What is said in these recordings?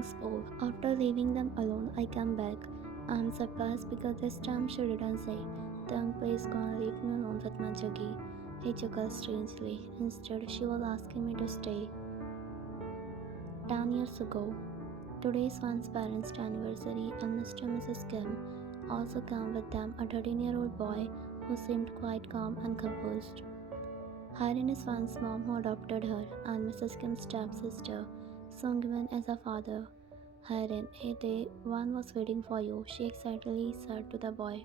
Tiang spoke. After leaving them alone, I came back. I'm surprised because this time she didn't say, Tiang, please go and leave me alone with my juggy. He chuckled strangely. Instead, she was asking me to stay. 10 years ago, today's Swan's parents' anniversary, and Mr. and Mrs. Kim also came with them, a 13-year-old boy who seemed quite calm and composed. Irene is Swan's mom who adopted her, and Mrs. Kim's stepsister. Sungwon is her father. Irene, hey there, one was waiting for you, she excitedly said to the boy.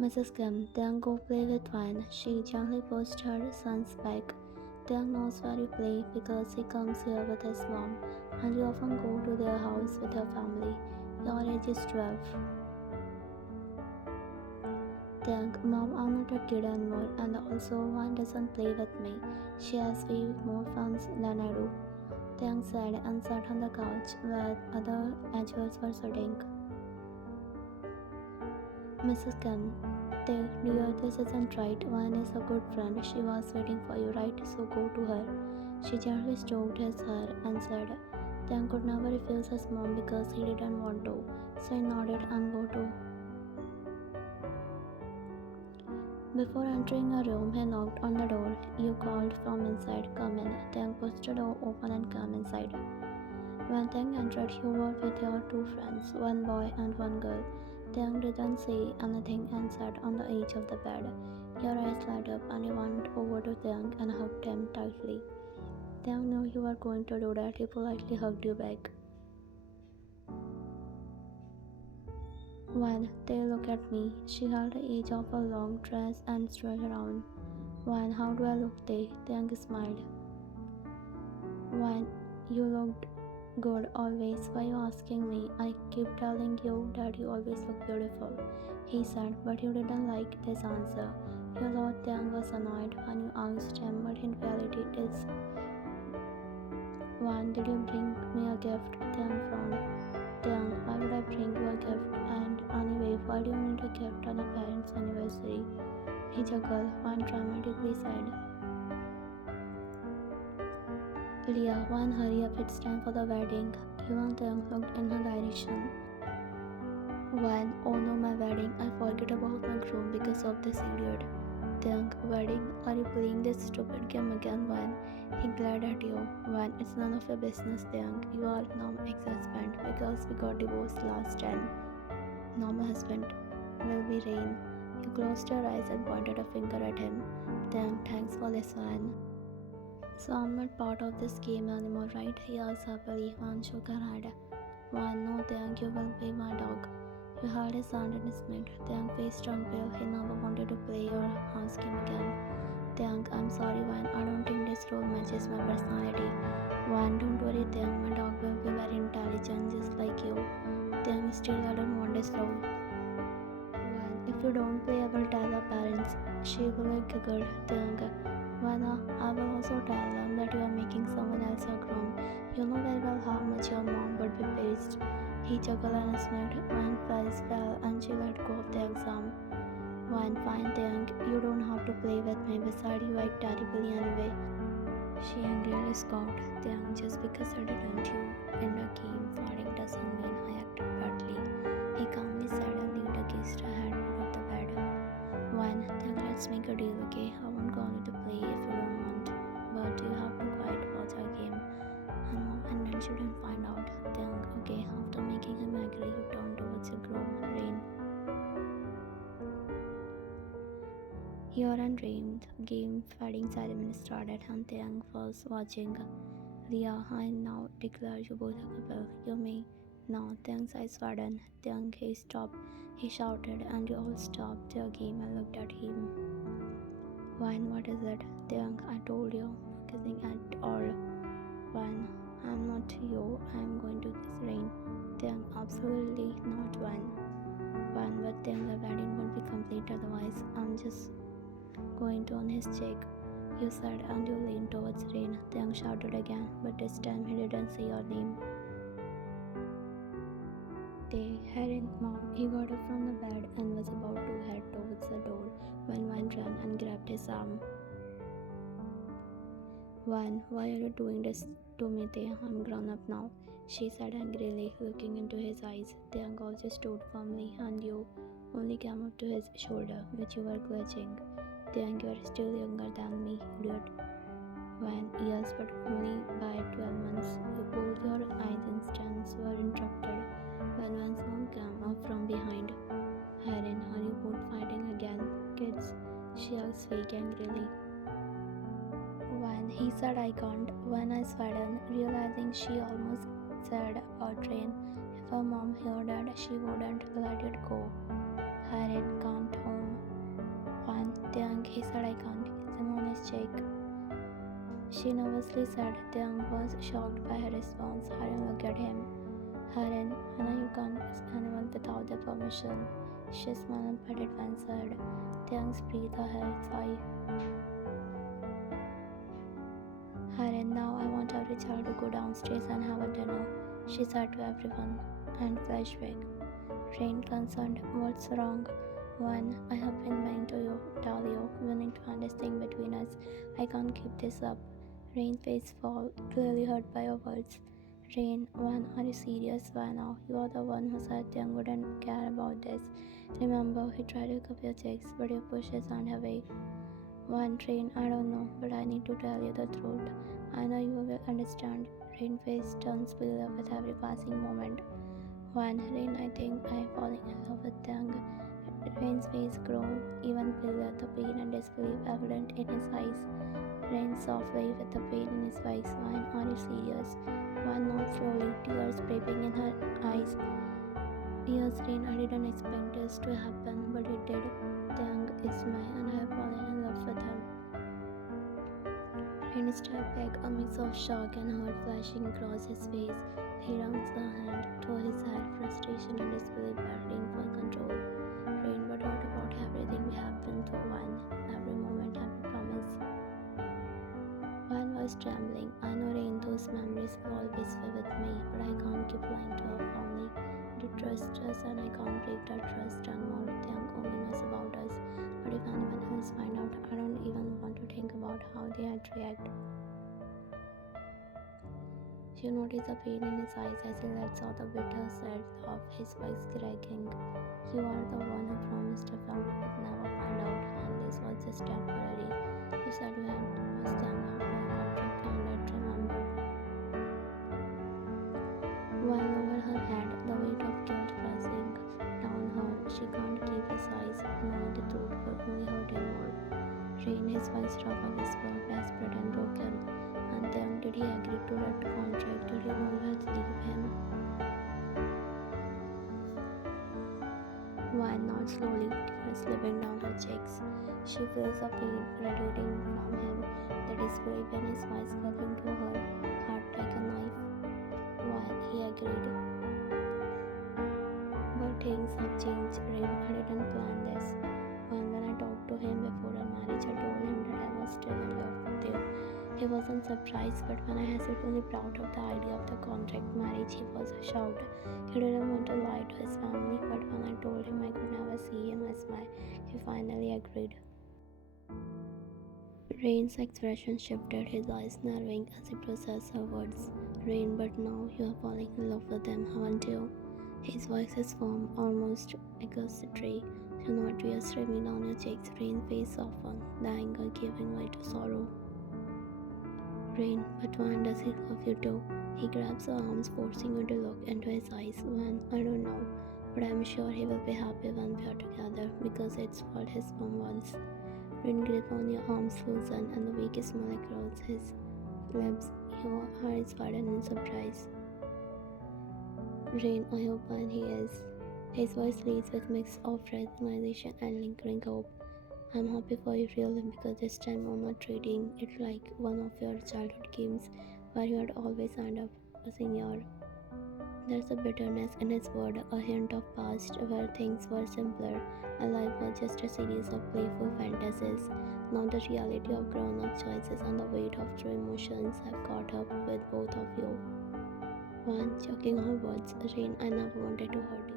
Mrs. Kim, then go play with Van. She gently pushed her son's back. Tiang knows where you play because he comes here with his mom, and you often go to their house with her family. Your age is 12. Tiang, Mom, I'm not a kid anymore, and also Van doesn't play with me. She has way more fun than I do. Tiang said and sat on the couch where other adults were sitting. Mrs. Kim, dear, this isn't right. Van is a good friend. She was waiting for you, right? So go to her. She gently stroked his hair and said, Tiang could never refuse his mom because he didn't want to. So he nodded and go to. Before entering a room, he knocked on the door. You called from inside. Come in. Tiang pushed the door open and came inside. When Tiang entered, you were with your two friends, one boy and one girl. Tiang didn't say anything and sat on the edge of the bed. Your eyes lit up and you went over to Tiang and hugged him tightly. Tiang knew you were going to do that. He politely hugged you back. When they look at me, she held the edge of her long dress and strolled around. When, how do I look? Tiang smiled. When, you looked good always. Why are you asking me? I keep telling you that you always look beautiful, he said, but you didn't like this answer. You thought Tiang was annoyed when you asked him, but in reality it is. When did you bring me a gift? Tiang frowned. Tiang, why would I bring you a gift? And anyway, why do you need a gift on a parent's anniversary? He chuckled. One dramatically said, Leah, One, hurry up, it's time for the wedding. Even Tiang looked in her direction. One, oh no, my wedding. I forget about my groom because of this idiot. Tiang, wedding? Are you playing this stupid game again, One? He glared at you. One, it's none of your business, Tiang. You are now my ex-husband because we got divorced last time. Now my husband will be Rain. You closed your eyes and pointed a finger at him. Tiang, thanks for this one. So I'm not part of this game anymore, right? He asked happily. One shook her head. One, no, Tiang, you will be my dog. You held his hand and smiled. Tiang faced on pale. He never wanted to play or ask him again. Tiang, I'm sorry, One. I don't think this role matches my personality. One, don't worry, Tiang. My dog will be very intelligent, just like you. Tiang, still, I don't want this role. One, if you don't play, I will tell our parents. She will giggle. Tiang, Vana, I will also tell them that you are making someone else a groom. You know very well how much your mom would be pleased. He chuckled and smiled. One face fell and she let go of the exam. One, fine, Tiang, you don't have to play with me. Besides, you act terribly anyway. She angrily scoffed. Tiang, just because I didn't you in the game fighting doesn't mean I acted badly. He calmly said and leaned against her head out of the bed. One, Tiang, let's make a deal, okay? I won't go on to play if you don't want. But you have to quiet watch our game. And mom and dad shouldn't find out. Tiang, okay, after making him agree, you turn towards your groom, Rain. Here and Rain, game fighting ceremony started and Tiang was watching. Ria, I now declare you both a couple. You may. Now, Tiang's eyes widened. Tiang, he stopped. He shouted, and you all stopped your game and looked at him. One, what is it? Tiang, I told you, no kissing at all. One, I'm not you. I'm going to kiss Rain. Tiang, absolutely not one. One, but Tiang, the wedding won't be complete otherwise. I'm just going to on his cheek. You said, and you leaned towards Rain. Tiang shouted again, but this time he didn't say your name. They hadn't mom. He got up from the bed and was about to head towards the door when Van ran and grabbed his arm. Van, why are you doing this to me, Taeyang. I'm grown up now, she said angrily, looking into his eyes. Taeyang also stood firmly, and you only came up to his shoulder, which you were clutching. Taeyang, you are still younger than me, idiot. When yes, but only by 12 months. Both your eyes instants were interrupted when Van's mom came up from behind. Erin, are you both fighting again? Kids, she asked Fake angrily. When he said I can't, when I sudden, realizing she almost said about Rain. If her mom heard that, she wouldn't let it go. Erin can't home. When Taeyang, he said I can't, kiss him on his cheek. She nervously said. Taeyang was shocked by her response. Erin looked at him. Erin, Hannah, you can't kiss anyone without their permission. She smiled and patted Van's head. Taeyang breathed a heavy sigh. Erin, now I want every child to go downstairs and have a dinner, she said to everyone. And flashback. Rain concerned, what's wrong? One, I have been meaning to tell you, we need to end this thing between us. I can't keep this up. Rain's face fall, clearly hurt by your words. Rain, One, are you serious? Why now? You are the one who said Taeyang wouldn't care about this. Remember, he tried to cup your checks, but you pushed his hand away. One, Rain, I don't know, but I need to tell you the truth. I know you will understand. Rain's face turns paler with every passing moment. One, Rain, I think I am falling in love with Taeyang. Rain's face grew even paler, the pain and disbelief evident in his eyes. Rain softly with the pain in his voice. One, are you serious? One, not slowly, tears breaking in her eyes. Yes, Rain, I didn't expect this to happen, but it did. Taeyang is mine and I have fallen in love with him. Rain stepped back, a mix of shock and hurt flashing across his face. He wrung her hand to his head, frustration and disbelief battling for control. Rain, but what about everything we have been through? One, every moment, every promise. One was trembling. I know, Rain, those memories will always be with me, but I can't keep lying to our family. They trust us and I can't break that trust anymore. Taeyang only knows about us. But if anyone else finds out, I don't even want to think about how they'd react. You notice the pain in his eyes as he lets out the bitter sense of his voice cracking. You are the one who promised your family would never find out, and this was just temporary. You said you had was young after your contract ended, remember? While over her head, the weight of guilt pressing down her, she can't keep his eyes, knowing the truth will only hurt him more. Rain, his voice dropped a whisper, desperate and broken. And then, did he agree to that contract? Did he know you had to leave him? Why not slowly, tears slipping down her cheeks. She feels the pain radiating from him, the disbelief in his voice cutting to her heart like a knife. Why, he agreed. But things have changed, Rain. I didn't plan this. When I talked to him before our marriage, I told him that I was still in love with you. He wasn't surprised, but when I hesitantly brought up the idea of the contract marriage, he was shocked. He didn't want to lie to his family, but when I told him I could never see him as my, he finally agreed. Rain's expression shifted, his eyes narrowing as he processed her words. Rain, but now you are falling in love with him, haven't you? His voice is firm, almost accusatory. Do not tears streaming down your cheeks. Rain's face softened, the anger giving way to sorrow. Rain, but when does he love you too? He grabs her arms, forcing her to look into his eyes. When, I don't know, but I'm sure he will be happy when we are together, because it's what his mom wants. Rain, grip on your arms loosened, and the weakest smile across his lips. Your eyes widened in surprise. Rain, I hope when he is. His voice leads with mix of resignation and lingering hope. I'm happy for you really, because this time I'm not treating it like one of your childhood games where you had always end up a senior. There's a bitterness in his word, a hint of past where things were simpler and life was just a series of playful fantasies. Now the reality of grown-up choices and the weight of true emotions have caught up with both of you. One, choking her words. Rain, I never wanted to hurt you.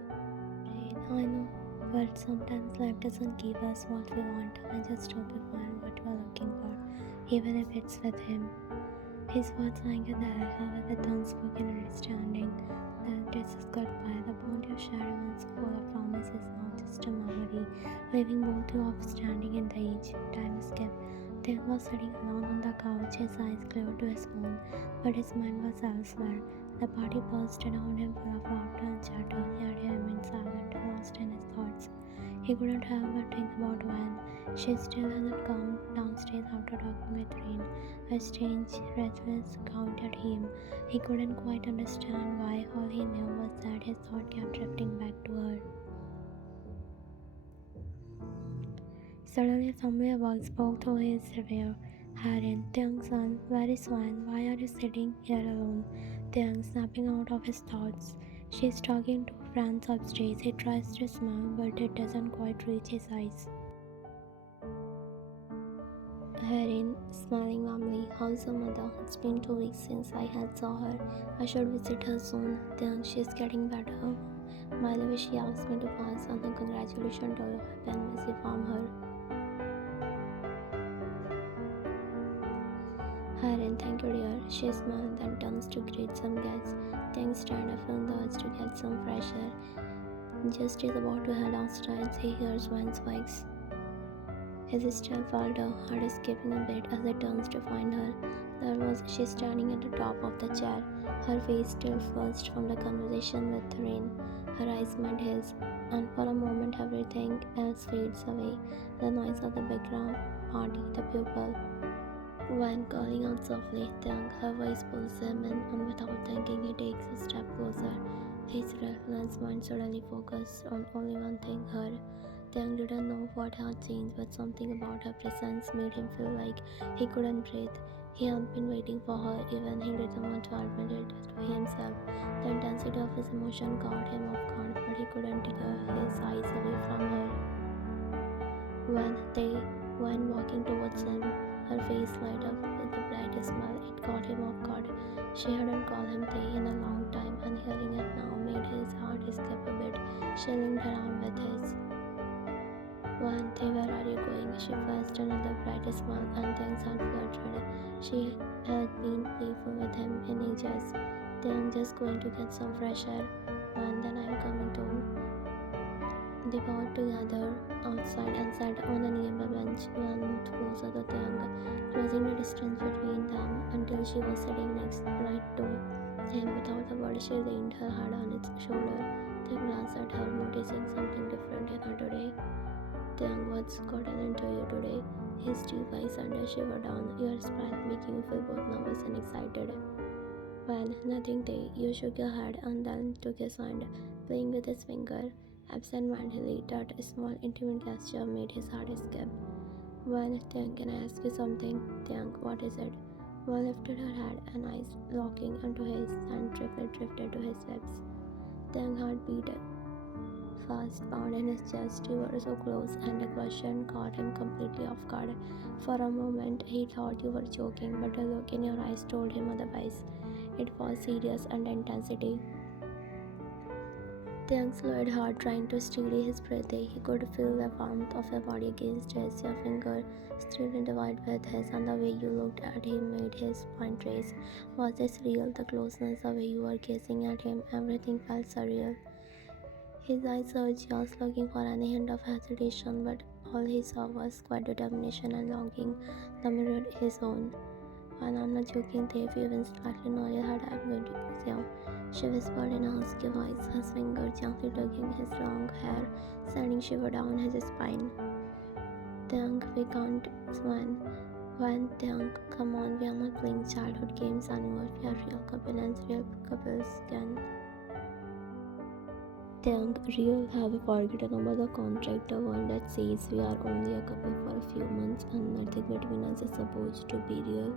Rain, I know. But sometimes life doesn't give us what we want. I just hope we find what we're looking for, even if it's with him. His words linger there, however, with unspoken understanding. The tests goodbye, the bounty of shadow once full of promise is now just a memory, leaving both you off standing in the age. Time skip. Thing was sitting alone on the couch, his eyes glued to his phone, but his mind was elsewhere. The party burst around him full of laughter and chatter, yet he remained silent, lost in his thoughts. He couldn't help but think about when she still hadn't come downstairs after talking with Rain. A strange, restless count at him. He couldn't quite understand why. All he knew was that his thought kept drifting back to her. Suddenly, a voice spoke through his ear. Harin, Tiang's son, where is Wan? Why are you sitting here alone? Tiang, snapping out of his thoughts. She's talking to friends upstairs. He tries to smile, but it doesn't quite reach his eyes. Harin, smiling warmly. How's your mother? It's been 2 weeks since I had saw her. I should visit her soon. Tiang, she's getting better. By the way, she asked me to pass on her congratulations to you. Happy anniversary from her. Harin, thank you dear. She smiled and turns to greet some guests. Thanks stand up from the urge to get some fresh air. Just is about to head downstairs, he hears Wan's voice. His step faltered, heart escaping a bit as he turns to find her. There was she standing at the top of the chair, her face still flushed from the conversation with Rain. Her eyes met his, and for a moment everything else fades away. The noise of the background party, the pupil. When calling out softly, Tiang, her voice pulls him in, and without thinking, he takes a step closer. His restless mind suddenly focused on only one thing, her. Tiang didn't know what had changed, but something about her presence made him feel like he couldn't breathe. He had been waiting for her, even he didn't want to admit it to himself. The intensity of his emotion caught him off guard, but he couldn't take his eyes away from her. When they went walking towards him, her face light up with the brightest smile. It caught him off guard. She hadn't called him Tay in a long time, and hearing it now made his heart skip a bit. She linked her arm with his. When Tay, where are you going? She flashed another brightest smile, and things had fluttered. She had been playful with him in ages. Then I'm just going to get some fresh air, and then I'm coming too. They bowed together outside and sat on a nearby bench, one closer to Tiang, closing the distance between them until she was sitting next right to him. Without a word, she leaned her head on his shoulder. Tiang glanced at her, noticing something different in her today. Tiang, what's gotten into you today? His deep eyes under shivered down. Your smile making you feel both nervous and excited. Well, nothing, Tay. You shook your head and then took his hand, playing with his finger. Absent-mindedly, that small intimate gesture made his heart skip. Well, Tiang, can I ask you something? Tiang, what is it? Well lifted her head and eyes locking onto his and drifted to his lips. Tiang's heart beat fast, pound in his chest. You were so close, and the question caught him completely off guard. For a moment, he thought you were joking, but the look in your eyes told him otherwise. It was serious and intensity. Tiang slowed hard, trying to steady his breathing. He could feel the warmth of your body against his. Your finger still intertwined with his, and the way you looked at him made his spine race. Was this real? The closeness, the way you were gazing at him, everything felt surreal. His eyes searched yours, looking for any hint of hesitation, but all he saw was quiet determination and longing that mirrored his own. And I'm not joking, if you even slightly nod your head, I'm going to kiss you. She whispered in a husky voice, her finger gently tugging his long hair, sending shiver down his spine. Tiang, we can't swim. When Tiang, come on, we are not playing childhood games anymore. We are real couple and real couples can. Tiang, real, have you forgotten about the contract, the one that says we are only a couple for a few months and nothing between us is supposed to be real?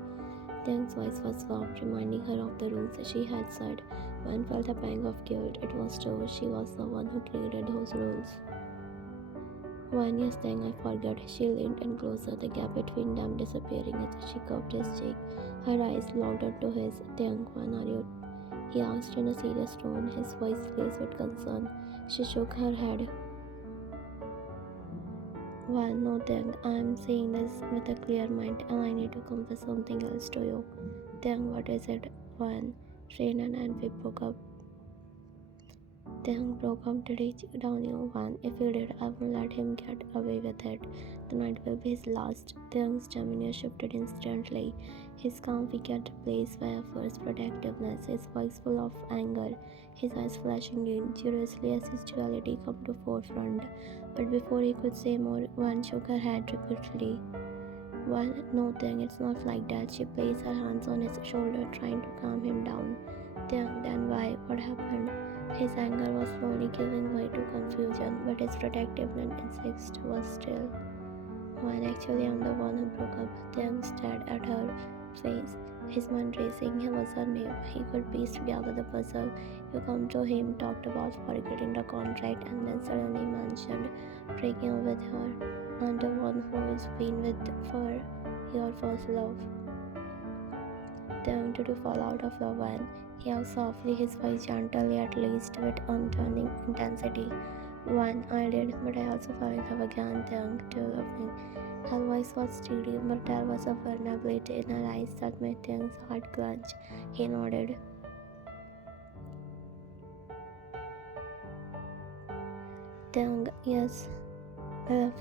Tiang's voice was soft, reminding her of the rules she had set. Wan felt a pang of guilt. It was true, she was the one who created those rules. Wan, yes, Tiang, I forgot. She leaned in closer, the gap between them disappearing as she cupped his cheek. Her eyes locked onto his. Tiang, Wan, are you? He asked in a serious tone, his voice laced with concern. She shook her head. Well, no, Tiang, I am saying this with a clear mind, and I need to confess something else to you. Then what is it? One. Shannon and we broke up. Then broke up. Did he cheat on you? One. If he did, I won't let him get away with it. Tonight will be his last. Thing's demeanor shifted instantly. His calm figure replaced by a first protectiveness, his voice full of anger, his eyes flashing dangerously as his duality come to forefront. But before he could say more, One shook her head repeatedly. One, no thing, it's not like that. She placed her hands on his shoulder, trying to calm him down. Then why? What happened? His anger was slowly giving way to confusion, but his protectiveness instinct was still. When actually I'm the one who broke up. Then stared at her face, his mind racing. He was her name. He could piece together the puzzle. You come to him, talked about forgetting the contract, and then suddenly mentioned breaking up with her. And the one who is been with for your first love. Then to fall out of love when he asked softly, his voice gentle yet laced with unturning intensity. One, I did, but I also fell in love again. Then to love me. Her voice was steady, but there was a vulnerability in her eyes that made Thing's heart clench. He nodded. Thing, yes, love.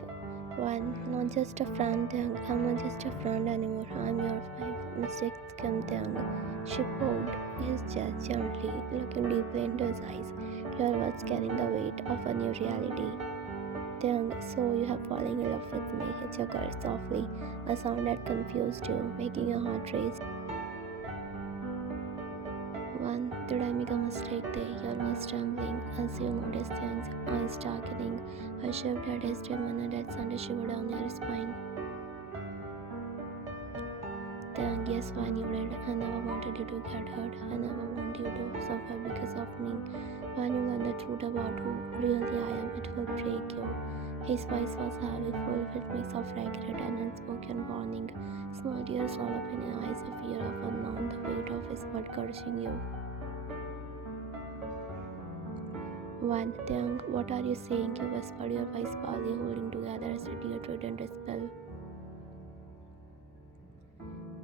One, not just a friend, Thing. I'm not just a friend anymore. I'm your wife. Mistake came Thing. She poked his chest gently, looking deeply into his eyes. Your words carrying the weight of a new reality. Thing, so you have fallen in love with me, he chuckled softly, a sound that confused you, making your heart race. One, did I make a mistake there? Your was trembling as you noticed Thing's eyes darkening, a shift at his demeanor that sent a shiver down your spine. Thing, yes, fine, you did. I never wanted you to get hurt. I never want you to suffer because of me. When you learn the truth about who really I am, it will break you. His voice was heavy, full with mix of regret and unspoken warning. Small tears all up in your eyes, a fear of unknown, the weight of his word crushing you. One, Thing, what are you saying? You whispered, your voice barely holding together as a tear threatened to spill.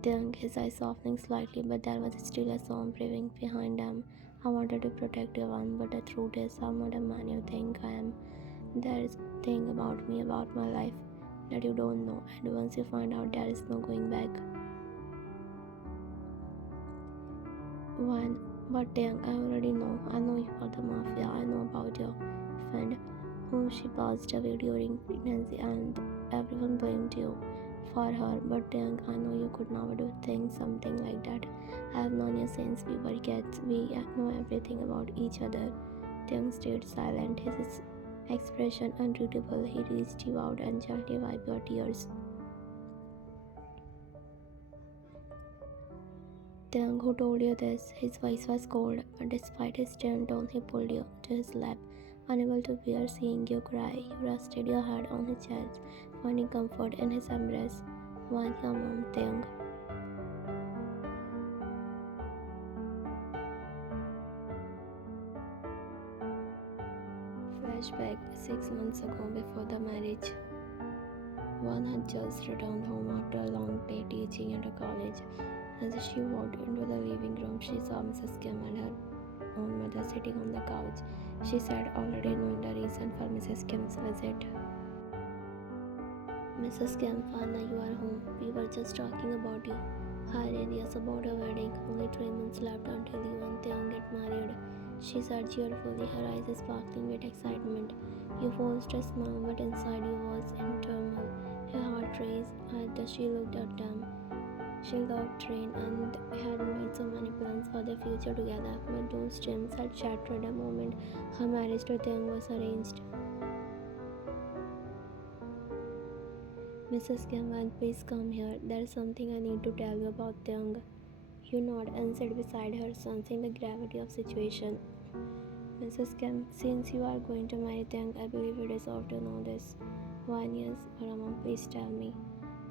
Thing, his eyes softening slightly, but there was still a storm brewing behind them. I wanted to protect you, One, but the truth is, I'm not a man you think I am. There is a thing about me, about my life, that you don't know, and once you find out, there is no going back. One, but Thing, I already know. I know you are the mafia. I know about your friend, whom she passed away during pregnancy, and everyone blamed you for her. But Thing, I know you could never do something like that. I have known you since we were kids. We know everything about each other. Thing stayed silent, his expression unreadable. He reached you out and gently wiped your tears. Thing, who told you this? His voice was cold, but despite his stern tone, he pulled you to his lap. Unable to bear seeing you cry, you rested your head on his chest, finding comfort in his embrace. One, your mom, Thing. Flashback 6 months ago before the marriage. One had just returned home after a long day teaching at a college. As she walked into the living room, she saw Mrs. Kim and her own mother sitting on the couch. She said, already knowing the reason for Mrs. Kim's visit. Mrs. Kim, Anna, you are home. We were just talking about you. Hi, yes, about our wedding. Only 3 months left until you and Thang get married. She said cheerfully, her eyes sparkling with excitement. You forced a smile, but inside you was in turmoil. Her heart raced as she looked at them. She loved Train and had made so many plans for their future together, but those dreams had shattered the moment her marriage to Thang was arranged. Mrs. Cameron, please come here. There's something I need to tell you about Thang. You nod and sit beside her, sensing the gravity of situation. Mrs. Kemp, since you are going to marry Thang, I believe you deserve to know this. Why, yes, Paramount, please tell me.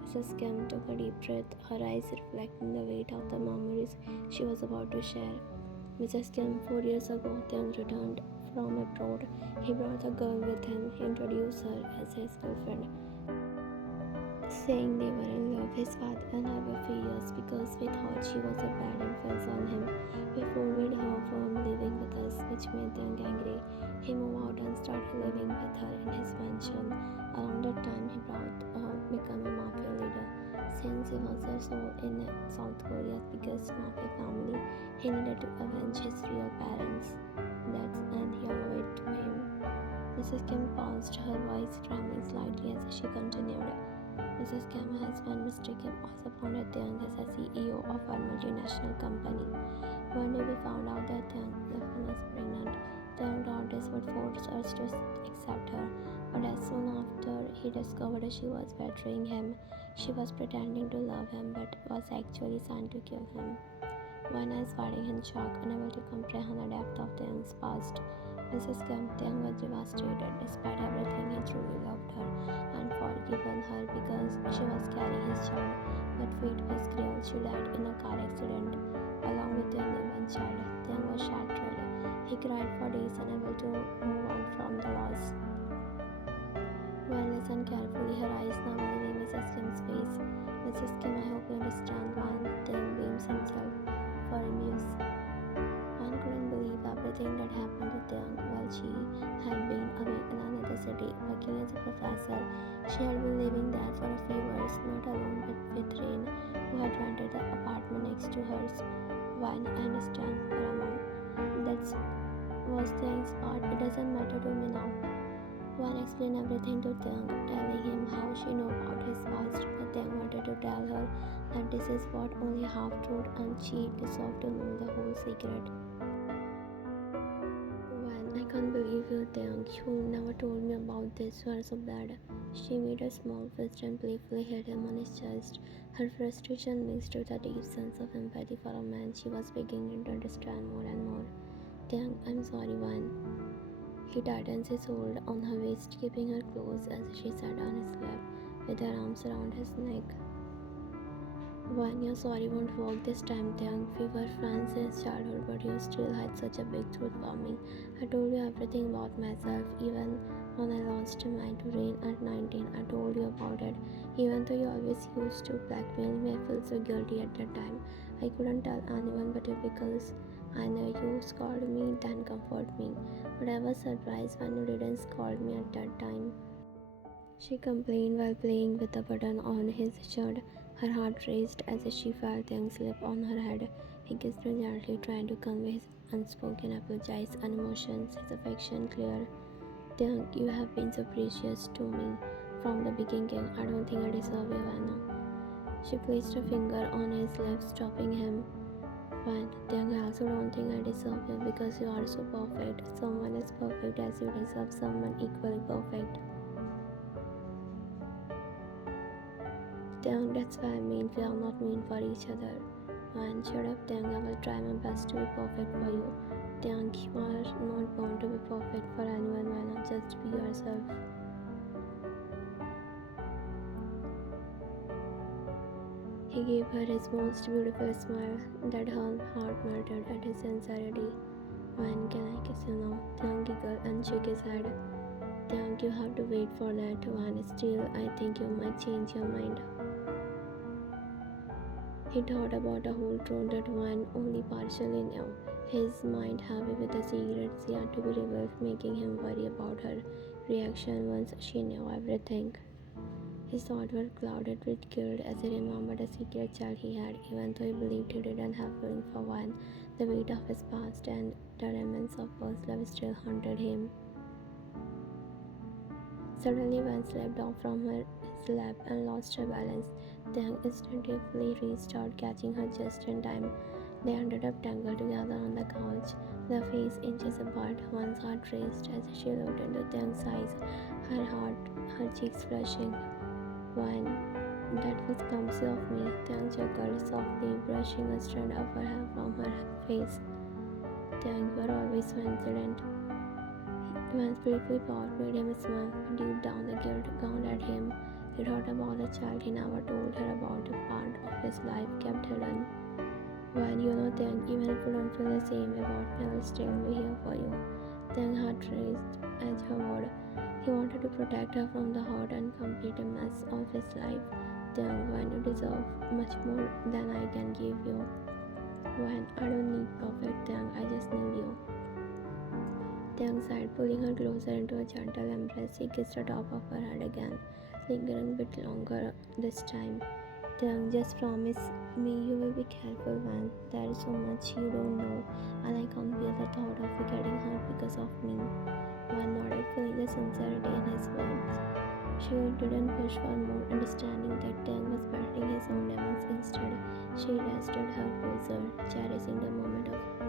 Mrs. Kemp took a deep breath, her eyes reflecting the weight of the memories she was about to share. Mrs. Kemp, 4 years ago, Thang returned from abroad. He brought a girl with him. He introduced her as his girlfriend. saying they were in love. His father and I were furious because we thought she was a bad influence on him. We forbade her from living with us, which made them angry. He moved out and started living with her in his mansion. Around that time, he became a mafia leader. Since he was also in South Korea's biggest mafia family, he needed to avenge his real parents. That's and he allowed it to him. Mrs. Kim paused, her voice trembling slightly as she continued. Mrs. Kim's husband, Mr. Kim, also appointed Taeyang as a CEO of our multinational company. One day we found out that Taeyang was pregnant. Taeyang thought this would force us to accept her, but as soon after he discovered she was betraying him, she was pretending to love him but was actually trying to kill him. One is fighting in shock, unable to comprehend the depth of Taeyang's past. Mrs. Kim Taeyang was devastated. Despite everything, he truly loved her and forgiven her because she was carrying his child. But fate was cruel. She died in a car accident along with their newborn child. Taeyang was shattered. He cried for days, unable to move on from the loss. Well, listen carefully. Her eyes now leaving Mrs. Kim's face. Mrs. Kim, I hope you understand. One Taeyang blames himself for abuse. One couldn't believe everything that happened to Taeyang while she had been away in another city, working as a professor. She had been living there for a few years, not alone but with Rain, who had rented the apartment next to hers. One, I understand, Paramount. That was Taeyang's part. It doesn't matter to me now. One explained everything to Taeyang, telling him how she knew about his past, but Taeyang wanted to tell her that this is what only half-truth and she deserved to know the whole secret. When I can't believe you, Taeyang, you never told me about this. You are so bad. She made a small fist and playfully hit him on his chest. Her frustration mixed with a deep sense of empathy for a man she was beginning to understand more and more. Taeyang, I'm sorry, Wan. He tightens his hold on her waist, keeping her close as she sat on his lap, with her arms around his neck. When you're sorry won't work this time, Taeyang. We were friends since childhood, but you still had such a big truth for me. I told you everything about myself, even when I lost my mind to Rain at 19. I told you about it. Even though you always used to blackmail me, I felt so guilty at that time. I couldn't tell anyone but you because I know you scolded me, then comfort me. But I was surprised when you didn't scold me at that time. She complained while playing with the button on his shirt. Her heart raced as she felt Taeyang's lip on her head. He kissed her gently, trying to convey his unspoken apologies and emotions, his affection clear. Taeyang, you have been so precious to me from the beginning. I don't think I deserve you, Anna. She placed her finger on his lips, stopping him. Fine, Taeyang, I also don't think I deserve you because you are so perfect. Someone as perfect as you deserve someone equally perfect. Taeyang, that's why I mean we are not mean for each other. And shut up, Taeyang, I will try my best to be perfect for you. Taeyang, you are not born to be perfect for anyone, why not just be yourself? He gave her his most beautiful smile that her heart melted at his sincerity. When can I kiss you now? Taeyang giggled and shook his head. Taeyang, you have to wait for that one. Still, I think you might change your mind. He thought about a whole truth that one only partially knew. His mind heavy with the secrets yet to be revealed, making him worry about her reaction once she knew everything. His thoughts were clouded with guilt as he remembered the secret child he had, even though he believed he didn't have feeling for one. The weight of his past and the remnants of first love still haunted him. Suddenly, Van slipped off from his lap and lost her balance. Taeyang instinctively reached out, catching her just in time. They ended up tangled together on the couch, their face inches apart. One's heart raced as she looked into Taeyang's eyes, her cheeks flushing. One, that was clumsy of me, Taeyang chuckled softly, brushing a strand of her hair from her face. Taeyang, you are always so insolent. Van's briefly paused, made him smile, but deep down the guilt ground at him. He thought about the child he never told her about, a part of his life kept hidden. When you know Taeyang, even if you don't feel the same way about me, I'll still be here for you. Taeyang's heart raced as her word. He wanted to protect her from the hurt and complete mess of his life. Young, when you deserve much more than I can give you. When I don't need perfect thing, I just need you. Young sighed, pulling her closer into a gentle embrace. He kissed the top of her head again, lingering a bit longer this time. Young, just promise me you will be careful, when there is so much you don't know, and I can't bear the thought of you getting hurt because of me. One nodded, feeling the sincerity in his words. She didn't push for more, understanding that Tang was battling his own demons. Instead, she rested her closer, cherishing the moment of